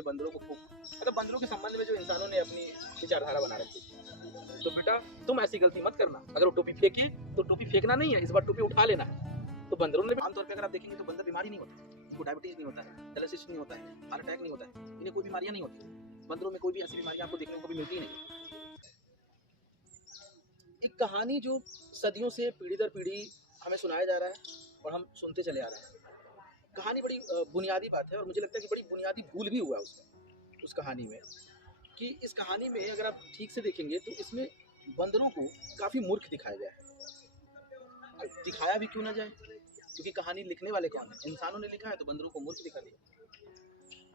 ने बंदरों को मतलब बंदरों के संबंध में जो इंसानों ने अपनी विचारधारा बना रखी थी। तो बेटा तुम ऐसी गलती मत करना, अगर वो टोपी फेंके तो टोपी फेंकना नहीं है, इस बार टोपी उठा लेना है। तो बंदरों ने आमतौर पर अगर आप देखेंगे तो बंदर बीमारी नहीं होता, इनको डायबिटीज नहीं होता है, डायलिसिस नहीं होता है, हार्ट अटैक नहीं होता है, इन्हें कोई बीमारियां नहीं होती। बंदरों में कोई भी ऐसी बीमारियां आपको देखने को भी मिलती नहीं। एक कहानी जो सदियों से पीढ़ी दर पीढ़ी हमें सुनाया जा रहा है और हम सुनते चले आ रहे हैं। कहानी बड़ी बुनियादी बात है और मुझे लगता है कि बड़ी बुनियादी भूल भी हुआ उसमें, उस कहानी में, कि इस कहानी में अगर आप ठीक से देखेंगे तो इसमें बंदरों को काफ़ी मूर्ख दिखाया गया है। दिखाया भी क्यों ना जाए, क्योंकि कहानी लिखने वाले कौन है? इंसानों ने लिखा है तो बंदरों को मूर्ख दिखा दिया।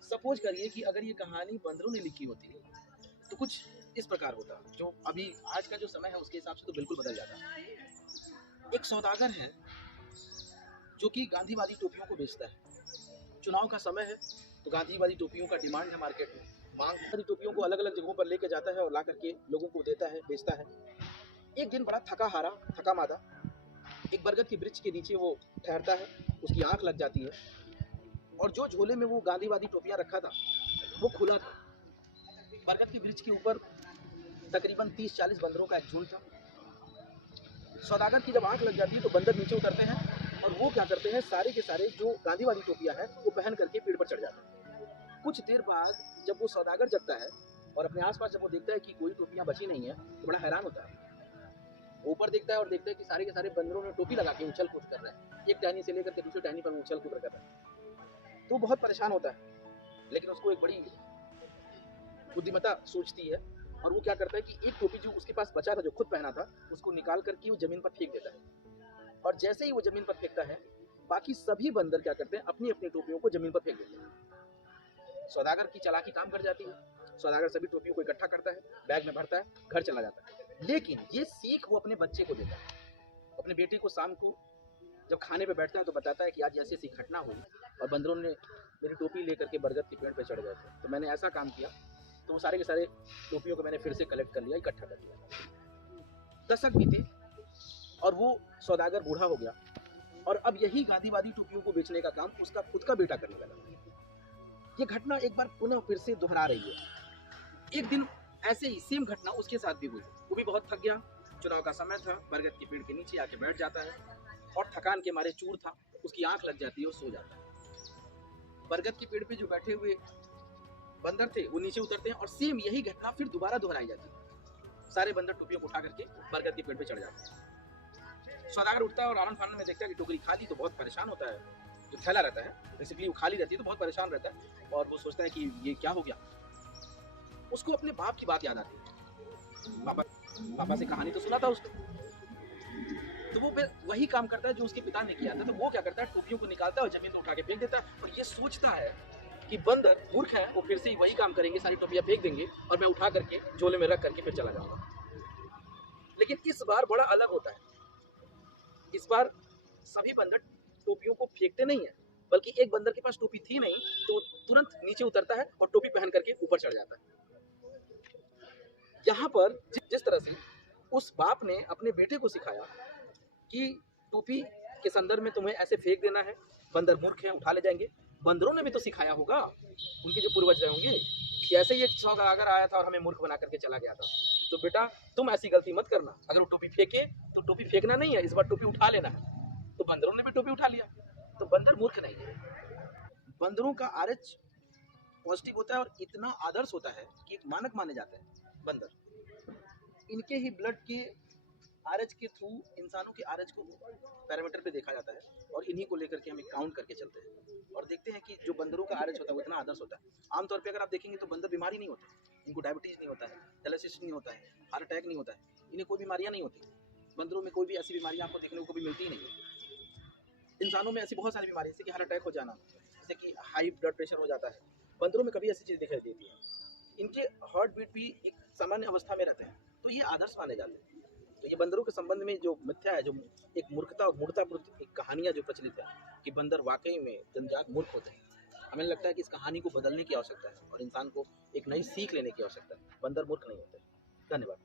सपोज करिए कि अगर ये कहानी बंदरों ने लिखी होती तो कुछ इस प्रकार होता, जो अभी आज का जो समय है उसके हिसाब से तो बिल्कुल बदल जाता। एक सौदागर है जो कि गांधीवादी टोपियों को बेचता है। चुनाव का समय है तो गांधीवादी टोपियों का डिमांड है मार्केट में, मांग है। टोपियों को अलग अलग जगहों पर लेके जाता है और ला करके लोगों को देता है, बेचता है। एक दिन बड़ा थका हारा, थका मादा एक बरगद के वृक्ष के नीचे वो ठहरता है, उसकी आंख लग जाती है और जो झोले में वो गांधीवादी टोपियां रखा था वो खुला था। बरगद के वृक्ष के ऊपर तकरीबन 30-40 बंदरों का एक झुंड था। सौदागर की जब आंख लग जाती है तो बंदर नीचे उतरते हैं और वो क्या करते हैं, सारे के सारे जो गांधीवादी टोपियां हैं वो पहन करके पेड़ पर चढ़ जाते हैं। कुछ देर बाद जब वो सौदागर जगता है और अपने आसपास जब वो देखता है कि कोई टोपियां बची नहीं है तो बड़ा हैरान होता है। ऊपर देखता है और देखता है कि सारे के सारे बंदरों ने टोपी लगा के उछल कूद कर रहे हैं, एक टहनी से लेकर के दूसरी टहनी पर उछल कूद कर रहे हैं। तो बहुत परेशान होता है, लेकिन उसको एक बड़ी बुद्धिमत्ता सोचती है और वो क्या करता है कि एक टोपी जो उसके पास बचा था, जो खुद पहना था, उसको निकाल करके वो जमीन पर फेंक देता है। और जैसे ही वो जमीन पर फेंकता है बाकी सभी बंदर क्या करते हैं, अपनी अपनी टोपियों को जमीन पर फेंक देते हैं। सौदागर की चालाकी काम कर जाती है। सौदागर सभी टोपियों को इकट्ठा करता है, बैग में भरता है, घर चला जाता है। लेकिन ये सीख वो अपने बच्चे को देता है। अपने बेटे को शाम को जब खाने पे बैठता है तो बताता है कि आज ऐसी ऐसी घटना हुई और बंदरों ने मेरी टोपी लेकर के बरगद के पेड़ पे चढ़ गए थे, तो मैंने ऐसा काम किया, तो वो सारे के सारे टोपियों को मैंने फिर से कलेक्ट कर लिया, इकट्ठा कर लिया। दशक बीते और वो सौदागर बूढ़ा हो गया और अब यही गांधीवादी टोपियों को बेचने का काम उसका खुद का बेटा करने लगा। ये घटना एक बार पुनः फिर से दोहरा रही है। एक दिन ऐसे ही सेम घटना उसके साथ भी हुई। वो भी बहुत थक गया, चुनाव का समय था, बरगद के पेड़ के नीचे आके बैठ जाता है और थकान के मारे चूर था, उसकी आंख लग जाती है और सो जाता है। बरगद के पेड़ पे जो बैठे हुए बंदर थे वो नीचे उतरते हैं और सेम यही घटना फिर दोबारा दोहराई जाती है। सारे बंदर टोपियों को उठा करके बरगद के पेड़ पे चढ़ जाते हैं। सौदागर उठता है और आनंद फानंद में देखता है कि टोकरी खाली, तो बहुत परेशान होता है। जो थैला रहता है बेसिकली वो खाली रहती है तो बहुत परेशान रहता है और वो सोचता है कि ये क्या हो गया। उसको अपने बाप की बात याद आती है। पापा से कहानी तो सुना था उसको, तो वो फिर वही काम करता है जो उसके पिता ने किया था। तो वो क्या करता है, टोपियों को निकालता है और जमीन पर उठा के फेंक देता है और ये सोचता है कि बंदर मूर्ख है, वो फिर से वही काम करेंगे, सारी टोपियां फेंक देंगे और मैं उठा करके झोले में रख करके फिर चला जाऊंगा। लेकिन इस बार बड़ा अलग होता है। इस बार सभी बंदर टोपियों को फेंकते नहीं है, बल्कि एक बंदर के पास टोपी थी नहीं तो तुरंत नीचे उतरता है और टोपी पहन करके ऊपर चढ़ जाता है। यहाँ पर जिस तरह से उस बाप ने अपने बेटे को सिखाया कि टोपी के संदर्भ में तुम्हें ऐसे फेंक देना है, बंदर मूर्ख है, उठा ले जाएंगे। बंदरों ने भी तो सिखाया होगा, उनके जो पूर्वज रहे होंगे, कि ऐसे ही एक सौदागर आया था और हमें मूर्ख बना करके चला गया था। तो बेटा तुम ऐसी गलती मत करना, अगर वो टोपी फेंके तो टोपी फेंकना नहीं है, इस बार टोपी उठा लेना है। तो बंदरों ने भी टोपी उठा लिया, तो बंदर मूर्ख नहीं है। बंदरों का आरएच पॉजिटिव होता है और इतना आदर्श होता है कि एक मानक माने जाते हैं बंदर। इनके ही ब्लड के आरएच के थ्रू इंसानों के आरएच को पैरामीटर पे देखा जाता है और इन्हीं को लेकर के हम काउंट करके चलते हैं और देखते हैं कि जो बंदरों का आरएच होता है वो इतना आदर्श होता है। आमतौर पे अगर आप देखेंगे तो बंदर बीमारी नहीं होते, इनको डायबिटीज नहीं होता है, डायलिसिस नहीं होता है, हार्ट अटैक नहीं होता है, इन्हें कोई बीमारियां नहीं होती। बंदरों में कोई भी ऐसी बीमारियां आपको देखने को भी मिलती ही नहीं है। इंसानों में ऐसी बहुत सारी बीमारी, जैसे कि हार्ट अटैक हो जाना, जैसे कि हाई ब्लड प्रेशर हो जाता है, बंदरों में कभी ऐसी चीज़ दिखाई देती है। इनके हार्ट बीट भी एक सामान्य अवस्था में रहते हैं, तो ये आदर्श माने जाते हैं। तो ये बंदरों के संबंध में जो मिथ्या है, जो एक मूर्खता और मूर्खतापूर्ण एक कहानियां जो प्रचलित है कि बंदर वाकई में जन्मजात मूर्ख होते हैं, हमें लगता है कि इस कहानी को बदलने की आवश्यकता है और इंसान को एक नई सीख लेने की आवश्यकता है। बंदर मूर्ख नहीं होते। धन्यवाद।